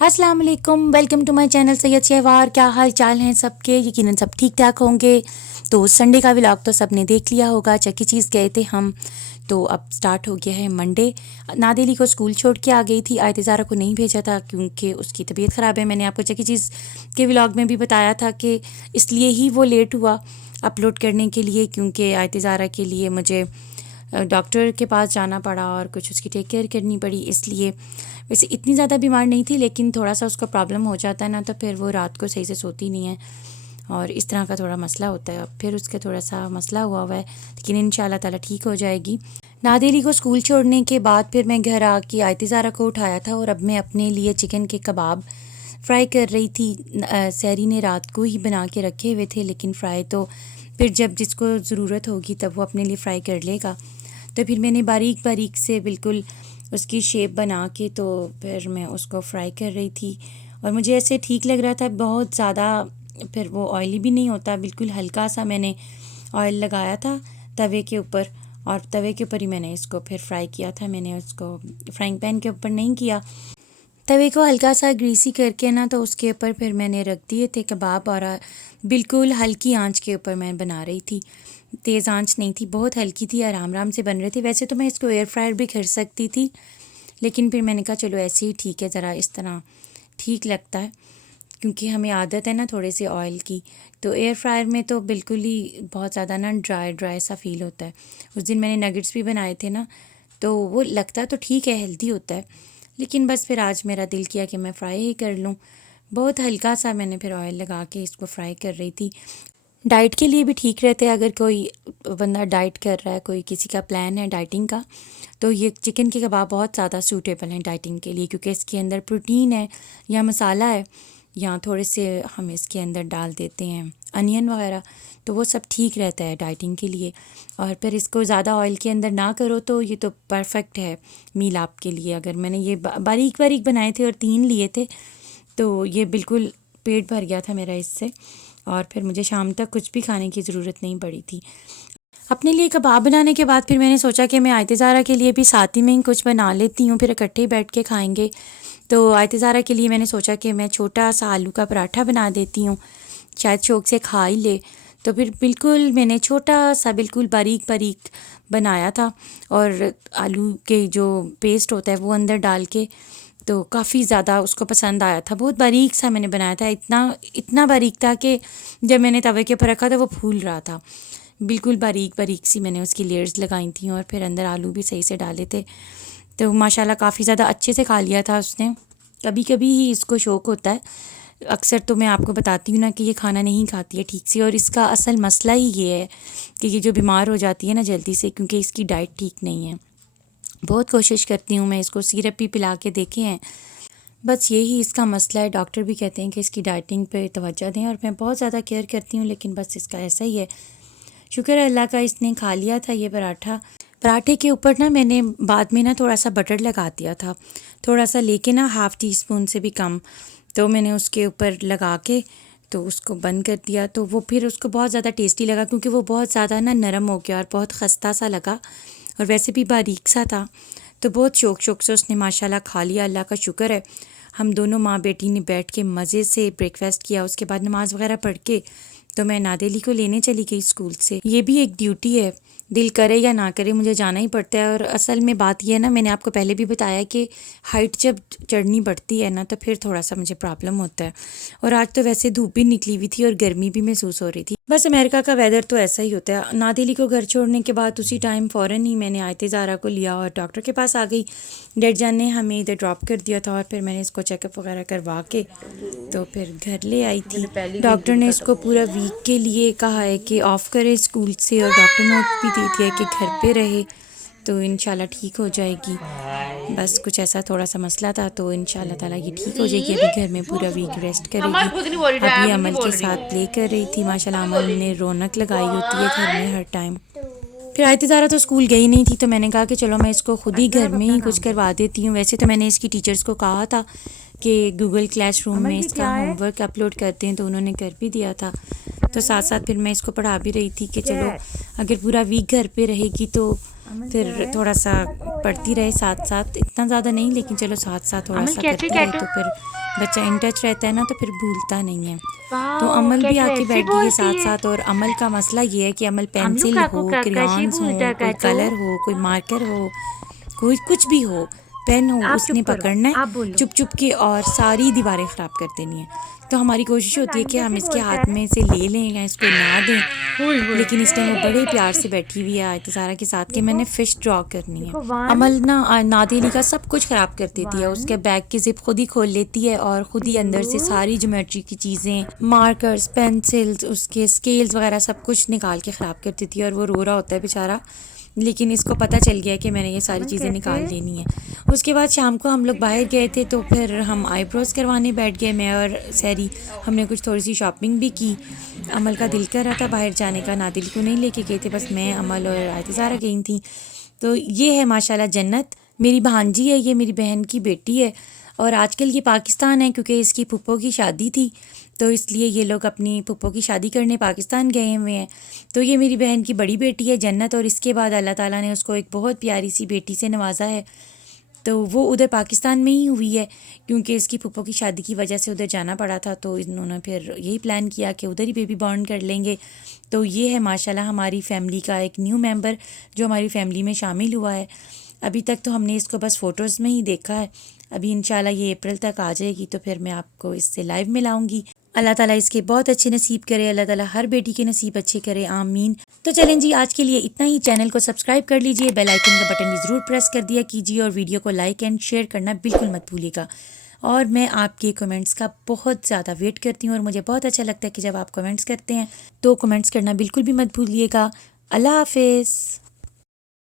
अस्सलाम वालेकुम, welcome to my channel Syed Shahwar. क्या हाल चाल हैं सबके? यकीनन सब ठीक ठाक होंगे। तो संडे का व्लॉग तो सबने देख लिया होगा। चक्की चीज़ गए थे हम, तो अब स्टार्ट हो गया है मंडे। नादेली को स्कूल छोड़ के आ गई थी, आयतज़ारा को नहीं भेजा था क्योंकि उसकी तबीयत ख़राब है। मैंने आपको चक्की चीज़ के व्लॉग में भी बताया था कि इसलिए ही वो लेट हुआ अपलोड करने के लिए, क्योंकि आयतज़ारा के लिए मुझे डॉक्टर के पास जाना पड़ा और कुछ उसकी टेक केयर करनी पड़ी। इसलिए वैसे इतनी ज़्यादा बीमार नहीं थी, लेकिन थोड़ा सा उसका प्रॉब्लम हो जाता है ना, तो फिर वो रात को सही से सोती नहीं है और इस तरह का थोड़ा मसला होता है। अब फिर उसका थोड़ा सा मसला हुआ है, लेकिन इंशाल्लाह ताला ठीक हो जाएगी। नादेली को स्कूल छोड़ने के बाद फिर मैं घर आके आयतज़ारा को उठाया था और अब मैं अपने लिए चिकन के कबाब फ्राई कर रही थी। सैरी ने रात को ही बना के रखे हुए थे, लेकिन फ़्राई तो फिर जब जिसको ज़रूरत होगी तब वो अपने लिए फ़्राई कर लेगा। तो फिर मैंने बारीक बारीक से बिल्कुल उसकी शेप बना के तो फिर मैं उसको फ्राई कर रही थी और मुझे ऐसे ठीक लग रहा था। बहुत ज़्यादा फिर वो ऑयली भी नहीं होता, बिल्कुल हल्का सा मैंने ऑयल लगाया था तवे के ऊपर और तवे के ऊपर ही मैंने इसको फिर फ्राई किया था। मैंने उसको फ्राइंग पैन के ऊपर नहीं किया। तवे को हल्का सा ग्रीसी करके ना, तो उसके ऊपर फिर मैंने रख दिए थे कबाब और बिल्कुल हल्की आंच के ऊपर मैं बना रही थी। तेज़ आंच नहीं थी, बहुत हल्की थी, आराम आराम से बन रहे थे। वैसे तो मैं इसको एयर फ्रायर भी कर सकती थी, लेकिन फिर मैंने कहा चलो ऐसे ही ठीक है, ज़रा इस तरह ठीक लगता है क्योंकि हमें आदत है ना थोड़े से ऑयल की। तो एयर फ्रायर में तो बिल्कुल ही बहुत ज़्यादा ना ड्राई ड्राई सा फ़ील होता है। उस दिन मैंने नगेट्स भी बनाए थे ना, तो वो लगता तो ठीक है, हेल्दी होता है, लेकिन बस फिर आज मेरा दिल किया कि मैं फ़्राई ही कर लूँ। बहुत हल्का सा मैंने फिर ऑयल लगा के इसको फ्राई कर रही थी। डाइट के लिए भी ठीक रहते हैं, अगर कोई बंदा डाइट कर रहा है, कोई किसी का प्लान है डाइटिंग का, तो ये चिकन के कबाब बहुत ज़्यादा सूटेबल हैं डाइटिंग के लिए, क्योंकि इसके अंदर प्रोटीन है या मसाला है या थोड़े से हम इसके अंदर डाल देते हैं अनियन वगैरह, तो वो सब ठीक रहता है डाइटिंग के लिए। और फिर इसको ज़्यादा ऑयल के अंदर ना करो तो ये तो परफेक्ट है मील आपके लिए। अगर मैंने ये बारीक बारीक बनाए थे और 3 लिए थे, तो ये बिल्कुल पेट भर गया था मेरा इससे, और फिर मुझे शाम तक कुछ भी खाने की ज़रूरत नहीं पड़ी थी। अपने लिए कबाब बनाने के बाद फिर मैंने सोचा कि मैं आयतज़ारा के लिए भी साथ ही में ही कुछ बना लेती हूँ, फिर इकट्ठे ही बैठ के खाएंगे। तो आयतज़ारा के लिए मैंने सोचा कि मैं छोटा सा आलू का पराठा बना देती हूँ, शायद शौक से खा ही ले। तो फिर बिल्कुल मैंने छोटा सा बिल्कुल बारीक बारीक बनाया था और आलू के जो पेस्ट होता है वो अंदर डाल के, तो काफ़ी ज़्यादा उसको पसंद आया था। बहुत बारीक सा मैंने बनाया था, इतना इतना बारीक था कि जब मैंने तवे के ऊपर रखा था वो फूल रहा था। बिल्कुल बारीक बारीक सी मैंने उसकी लेयर्स लगाई थी और फिर अंदर आलू भी सही से डाले थे। तो माशाल्लाह काफ़ी ज़्यादा अच्छे से खा लिया था उसने। कभी कभी ही इसको शौक़ होता है, अक्सर तो मैं आपको बताती हूँ ना कि ये खाना नहीं खाती है ठीक से, और इसका असल मसला ही ये है कि ये जो बीमार हो जाती है ना जल्दी से, क्योंकि इसकी डाइट ठीक नहीं है। बहुत कोशिश करती हूँ मैं, इसको सिरप भी पिला के देखे हैं, बस यही इसका मसला है। डॉक्टर भी कहते हैं कि इसकी डाइटिंग पे तवज्जो दें और मैं बहुत ज़्यादा केयर करती हूँ, लेकिन बस इसका ऐसा ही है। शुक्र है अल्लाह का, इसने खा लिया था ये पराठा। पराठे के ऊपर ना मैंने बाद में ना थोड़ा सा बटर लगा दिया था, थोड़ा सा लेके ना ½ टीस्पून से भी कम, तो मैंने उसके ऊपर लगा के तो उसको बंद कर दिया। तो वो फिर उसको बहुत ज़्यादा टेस्टी लगा, क्योंकि वो बहुत ज़्यादा ना नरम हो गया और बहुत खस्ता सा लगा और वैसे भी बारीक सा था। तो बहुत शौक से उसने माशाल्लाह खा लिया, अल्लाह का शुक्र है। हम दोनों माँ बेटी ने बैठ के मज़े से ब्रेकफास्ट किया। उसके बाद नमाज़ वगैरह पढ़ के तो मैं नादेली को लेने चली गई स्कूल से। ये भी एक ड्यूटी है, दिल करे या ना करे मुझे जाना ही पड़ता है। और असल में बात यह है ना, मैंने आपको पहले भी बताया कि हाइट जब चढ़नी पड़ती है ना, तो फिर थोड़ा सा मुझे प्रॉब्लम होता है। और आज तो वैसे धूप भी निकली हुई थी और गर्मी भी महसूस हो रही थी। बस अमेरिका का वेदर तो ऐसा ही होता है। नादेली को घर छोड़ने के बाद उसी टाइम फ़ौरन ही मैंने आयतज़ारा को लिया और डॉक्टर के पास आ गई। डैड जान ने हमें इधर ड्रॉप कर दिया था और फिर मैंने इसको चेकअप वगैरह करवा के तो फिर घर ले आई थी। डॉक्टर ने इसको पूरा वीक के लिए कहा है कि ऑफ़ करे स्कूल से, और डॉक्टर नोट भी दे दिया कि घर पे रहे, तो इंशाल्लाह ठीक हो जाएगी। बस कुछ ऐसा थोड़ा सा मसला था, तो इंशाल्लाह ताला ये ठीक हो जाएगी। अभी घर में पूरा वीक रेस्ट करेगी। अभी अमल के साथ प्ले कर रही थी। माशाल्लाह अमल ने रौनक लगाई होती है घर में हर टाइम। फिर आयतज़ारा तो स्कूल गई नहीं थी, तो मैंने कहा कि चलो मैं इसको खुद ही घर में ही कुछ करवा देती हूँ। वैसे तो मैंने इसकी टीचर्स को कहा था कि गूगल क्लासरूम में इसका होमवर्क अपलोड करते हैं, तो उन्होंने कर भी दिया था, तो साथ साथ फिर मैं इसको पढ़ा भी रही थी कि चलो अगर पूरा वीक घर पे रहेगी तो फिर थोड़ा सा पढ़ती रहे साथ साथ, इतना ज़्यादा नहीं लेकिन चलो साथ साथ थोड़ा सा करती रहे तो फिर बच्चा इन टच रहता है ना, तो फिर भूलता नहीं है। तो अमल भी आके बैठ गई है साथ साथ। और अमल का मसला ये है कि अमल पेंसिल हो, क्रेयॉन्स हो, कोई कलर हो, कोई मार्कर हो, कोई कुछ भी हो, पेन हो, उसने पकड़ना है चुप चुप के और सारी दीवारें ख़राब कर देनी है। तो हमारी कोशिश होती है कि हम इसके हाथ में से ले लें या इसको ना दें, लेकिन इस टाइम वो बड़े प्यार से बैठी हुई है आयतज़ारा के साथ कि मैंने फ़िश ड्रॉ करनी है। अमल ना नादेली का सब कुछ ख़राब कर देती है, उसके बैग की ज़िप खुद ही खोल लेती है और ख़ुद ही अंदर से सारी ज्योमेट्री की चीज़ें, मार्कर्स, पेंसिल्स, उसके स्केल्स वगैरह सब कुछ निकाल के ख़राब कर देती है। और वो रो रहा होता है बेचारा, लेकिन इसको पता चल गया कि मैंने ये सारी चीज़ें निकाल देनी है। उसके बाद शाम को हम लोग बाहर गए थे तो फिर हम आईब्रोज़ करवाने बैठ गए, मैं और सैरी। हमने कुछ थोड़ी सी शॉपिंग भी की। अमल का दिल कर रहा था बाहर जाने का, नादिल को नहीं लेके गए थे, बस मैं, अमल और आयतज़ारा गई थी। तो ये है माशाल्लाह जन्नत, मेरी भांजी है, ये मेरी बहन की बेटी है। और आजकल ये पाकिस्तान है क्योंकि इसकी फूफो की शादी थी, तो इसलिए ये लोग अपनी फूफो की शादी करने पाकिस्तान गए हुए हैं। तो ये मेरी बहन की बड़ी बेटी है जन्नत, और इसके बाद अल्लाह ताला ने उसको एक बहुत प्यारी सी बेटी से नवाजा है। तो वो उधर पाकिस्तान में ही हुई है क्योंकि इसकी फूफो की शादी की वजह से उधर जाना पड़ा था, तो इन्होंने फिर यही प्लान किया कि उधर ही बेबी बॉर्न कर लेंगे। तो ये है माशाल्लाह हमारी फैमिली का एक न्यू मेंबर जो हमारी फैमिली में शामिल हुआ है। अभी तक तो हमने इसको बस फ़ोटोज़ में ही देखा है, अभी इंशाल्लाह ये अप्रैल तक आ जाएगी तो फिर मैं आपको इससे लाइव मिलाऊंगी। अल्लाह ताला इसके बहुत अच्छे नसीब करे, अल्लाह ताला हर बेटी के नसीब अच्छे करे, आमीन। तो चलें जी, आज के लिए इतना ही। चैनल को सब्सक्राइब कर लीजिए, बेल आइकन का बटन भी ज़रूर प्रेस कर दिया कीजिए और वीडियो को लाइक एंड शेयर करना बिल्कुल मत भूलिएगा। और मैं आपके कमेंट्स का बहुत ज़्यादा वेट करती हूँ और मुझे बहुत अच्छा लगता है कि जब आप कमेंट्स करते हैं, तो कमेंट्स करना बिल्कुल भी मत भूलिएगा। अल्लाह हाफिज़।